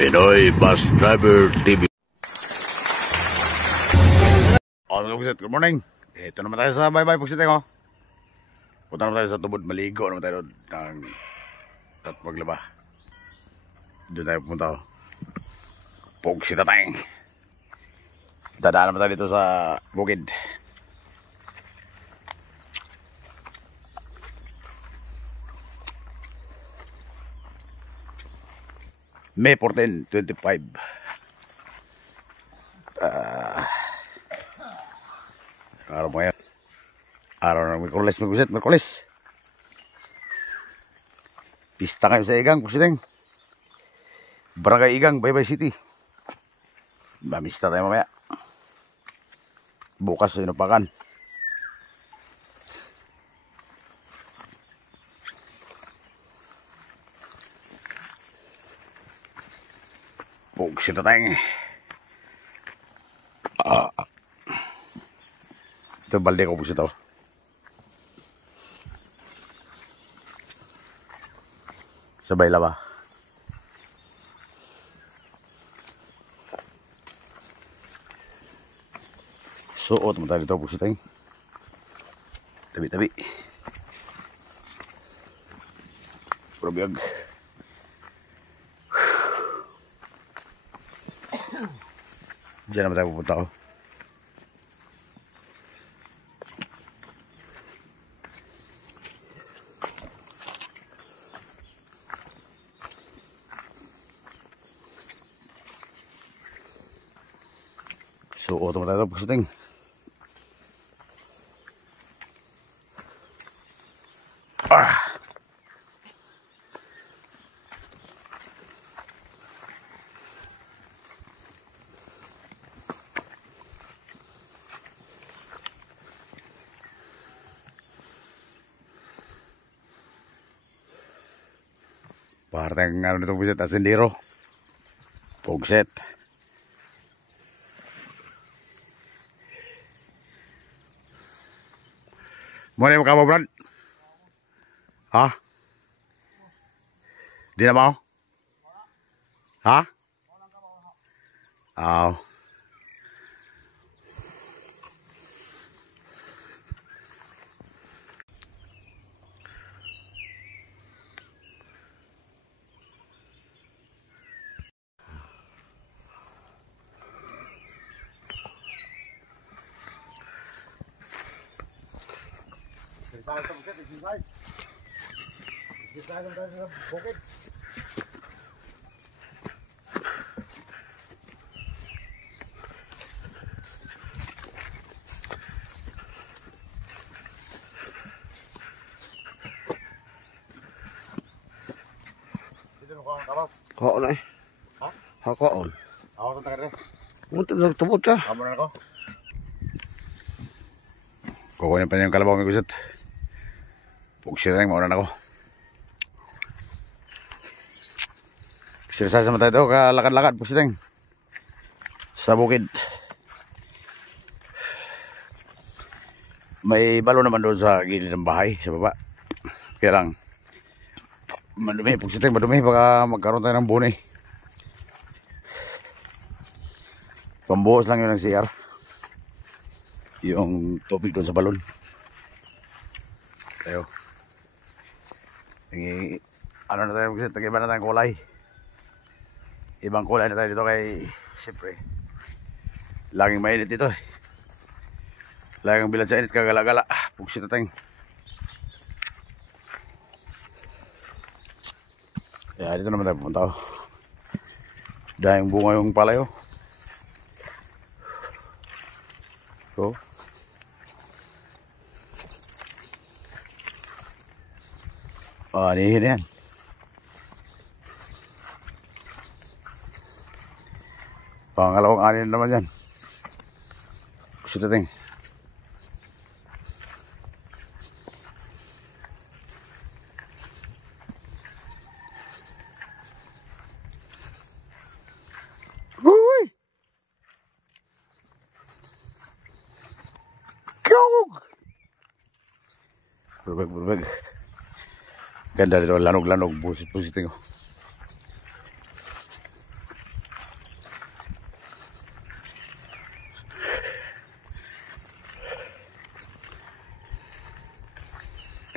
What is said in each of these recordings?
Pinoy Bus Driver TV. Good morning. Ito naman tayo sa bye-bye Pugsit oh. Punta naman tayo sa tubod, maligo naman tayo at maglaba. Doon tayo pumunta oh. Pugsit tayo. Dadaan naman tayo dito sa bukid. May 14, 25. Araw mo yan. Araw ng Merkulis. Pista kayo sa Igang, Pugsit. Barangay Igang, Baybay City. Mamista tayo mamaya. Bukas sa Inupakan. Pugsit tayo. Ito balde ko Pugsit ako. Sabay laba. Suot mo tayo dito Pugsit tayo. Tabi-tabi. Puro biyag. Diyan naman tayo pupunta ko. So, auto mo tayo Pugsit. Parteng ano nito Pugsit, asindiro. Pugsit. Muna mo ka mo, Brad? Ha? Di na mo? Ha? Aw. Koon eh. Ha? Ha, koon. Ako sa taga rin. Tubot ka. Amo na ako. Kukunin pa niya yung kalabaw may Pugsit. Pugsit rin, mauna na ako. Exercise naman tayo ito, kalakad-lakad Pugsit. Sa bukid. May balo naman doon sa gilid ng bahay, sa baba. Kaya lang, madumi Pugsit, madumi, baka magkaroon tayo ng bunay. Pambuhos lang yun ng CR. Yung tubig doon sa balon. Tayo. Ano na tayo Pugsit, nag-iba na tayong kulay. Ibang kulay na tayo dito kay, siyempre, laging mainit dito eh. Laging bilad sa init, kagala-gala. Pugsit na tayo. Kaya dito naman tayo pupunta ko. Dahil bunga yung palayo. So, anihin yan. Pangalawang anin naman yan. Pugsit natin. Uy! Kiyog! Burbag. Ganda dito, lanog-lanog. Pusit ko.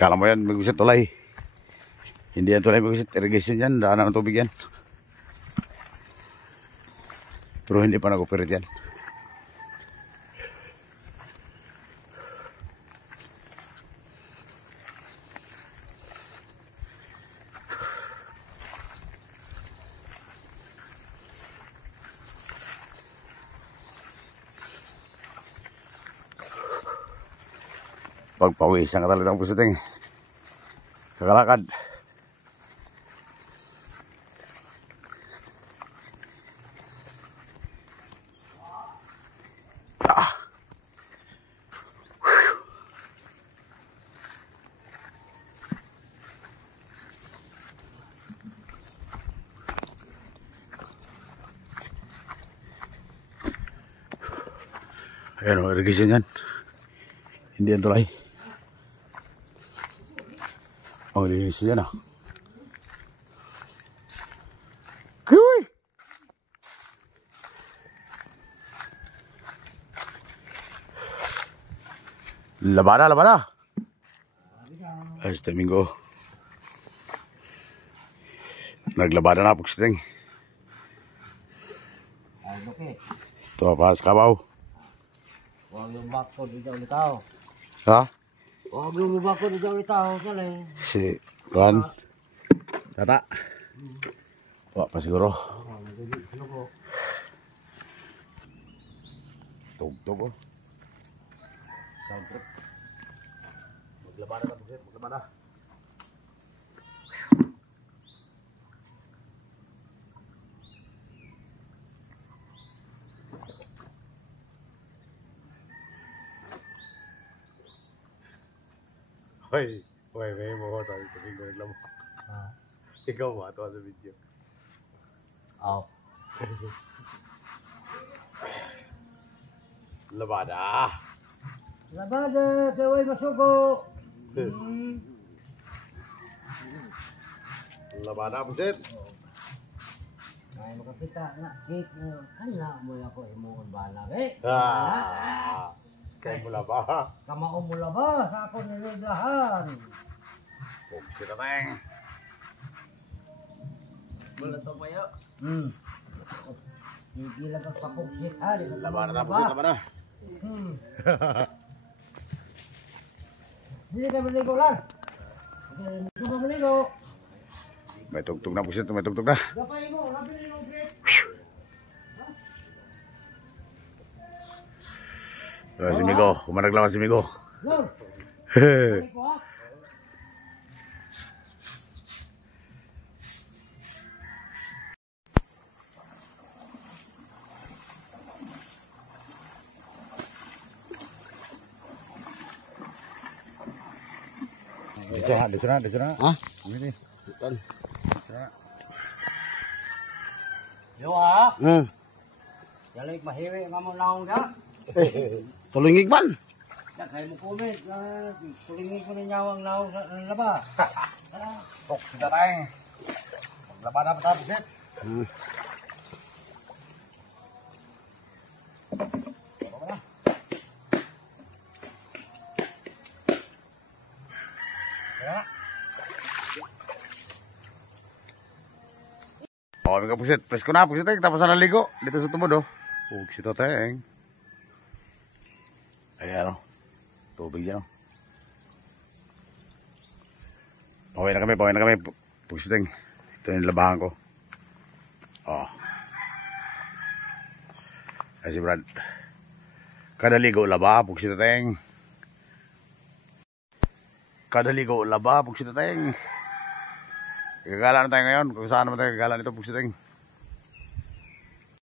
Kala mo yan, mag-visit tulay. Hindi yan tulay mag-visit, irrigation yan, daanan ng tubig yan. Pero hindi pa nag-operate yan. Pagpawisan ka talaga ang pusiting. Kakalakad. Ayan o, irrigation yan. Hindi yan tulay. Oh, irrigation yan ah. Kuy! Labada, labada. Ayos Domingo. Naglabada na po siting. Ito pa sa kabaw. Huwag yung bakod dito ulit tao. Ha? Huwag yung bakod dito ulit tao. Kaya Si Juan. Tata. Wak pa siguro. Tug-tug oh. Sound trip. Maglabada ka buset, maglabada. Hoy, may mo tayo ito ko naglamo. Ikaw ba ito sa video? oh. Labada. Labada, kaway masuko. Labada buset. Ay, makapita na. Kik, ano mo ako imungon bala, eh? Kaya mula ba? Kamaong mula ba? Sa ako nilulahan. Huwag sila tayong. Wala to mayo. Hindi lang ang papuksit ha. Labada na buset, labada. Hindi ka maligo lang. Hindi ka maligo. May tugtog na buset, may tugtog na. Gapay mo, nabili yung grip. Si Migo, kumanaglawan si Migo. Lord, balik ko ha. Dito na. Ha? Ini. Yo ha? Yalik mahiwi nga mo naong ka. Tulingig man. Kaya mo comment na tulingin ko na nyawang naong sa laba. Tok sila tayong. Maglabada pa tapos eh. Oh, mga pusit. Presko na, pusit eh. Tapos na naligo. Dito sa tumod, oh. Pusit ito, tayong. Ayan, oh. Tubig dyan, oh. Pawin na kami. Pusit eh. Ito yung labahan ko. Oh. Ay, si Brad. Kada ligo, laba. Pusit tayong. Kada ligo, laba. Pusit tayong. Gagala na tayo ngayon. Kung saan naman tayo gagala nito, pusit tayong.